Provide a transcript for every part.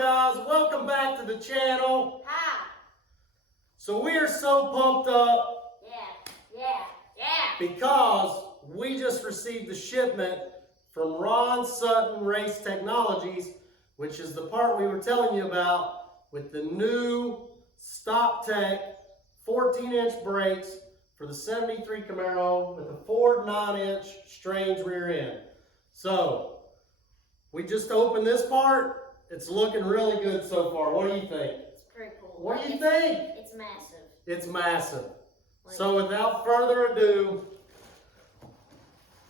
Guys, welcome back to the channel. Hi. So we are so pumped up because we just received the shipment from Ron Sutton Race Technologies, which is the part we were telling you about with the new Stop Tech 14-inch brakes for the 73 Camaro with a Ford 9-inch strange rear end. So we just opened this part. It's looking really good so far. What do you think? It's pretty cool. What do you think? It's massive. It's massive. So without further ado,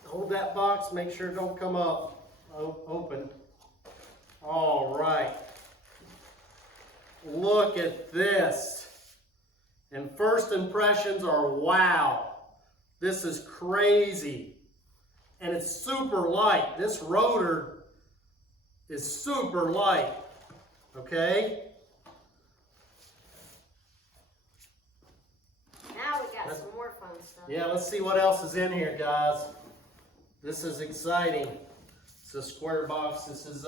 hold that box, make sure it don't come up. Open. All right. Look at this. And first impressions are wow. This is crazy. And it's super light. This rotor is super light, okay? Now we got some more fun stuff. Yeah, let's see what else is in here, guys. This is exciting. It's a square box. This is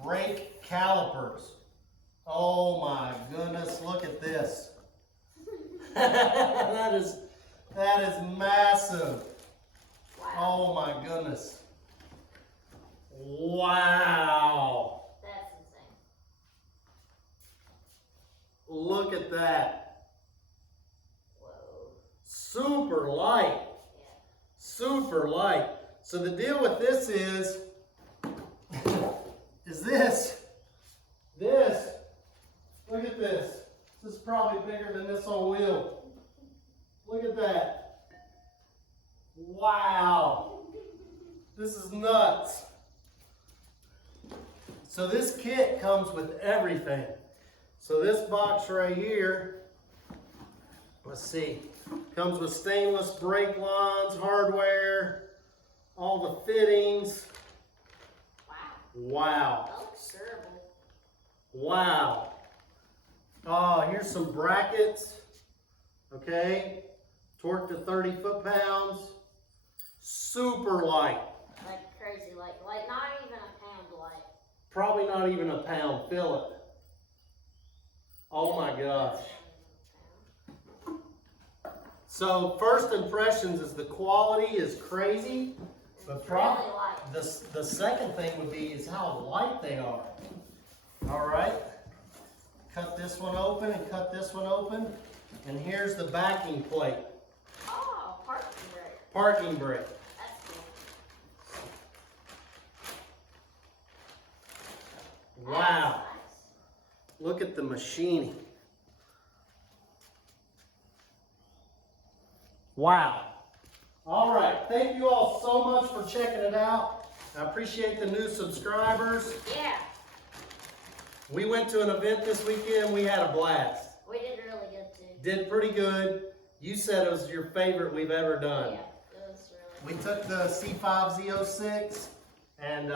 brake calipers. Oh my goodness, look at this. That is massive. Wow. Oh my goodness. Wow. That's insane. Look at that. Whoa. Super light. Yeah. Super light. So the deal with this is this. Look at this. This is probably bigger than this on wheel. Look at that. Wow. This is nuts. So this kit comes with everything. So this box right here, let's see, comes with stainless brake lines, hardware, all the fittings. Wow. That looks durable. Wow. Oh, here's some brackets. Okay. Torque to 30 foot-pounds. Super light. Like crazy light. Like not even a pound light. Probably not even a pound. Feel it. Oh my gosh. So first impressions is the quality is crazy. But really light. the second thing would be is how light they are. All right. Cut this one open and cut this one open. And here's the backing plate. Oh, parking brake. Parking brake. That's cool. Wow. That's nice. Look at the machining. Wow. All right. Thank you all so much for checking it out. I appreciate the new subscribers. Yeah. We went to an event this weekend. We had a blast. We did really good too. Did pretty good. You said it was your favorite we've ever done. Yeah, it was really We took the C5 Z06 and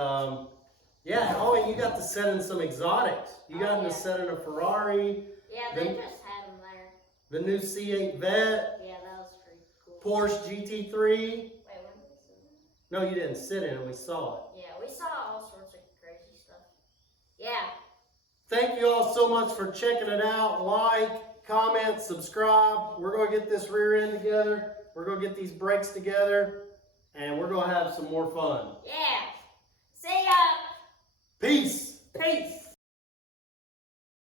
yeah, oh, and you got to set in some exotics. You got to set in a Ferrari. Yeah, they just had them there. The new C8 Vet. Yeah, that was pretty cool. Porsche GT3. Wait, when did we see that? No, you didn't sit in it. We saw it. Yeah, we saw all sorts of crazy stuff. Yeah. Thank you all so much for checking it out. Like, comment, subscribe. We're going to get this rear end together. We're going to get these brakes together. And we're going to have some more fun. Yeah. See ya. Peace. Peace.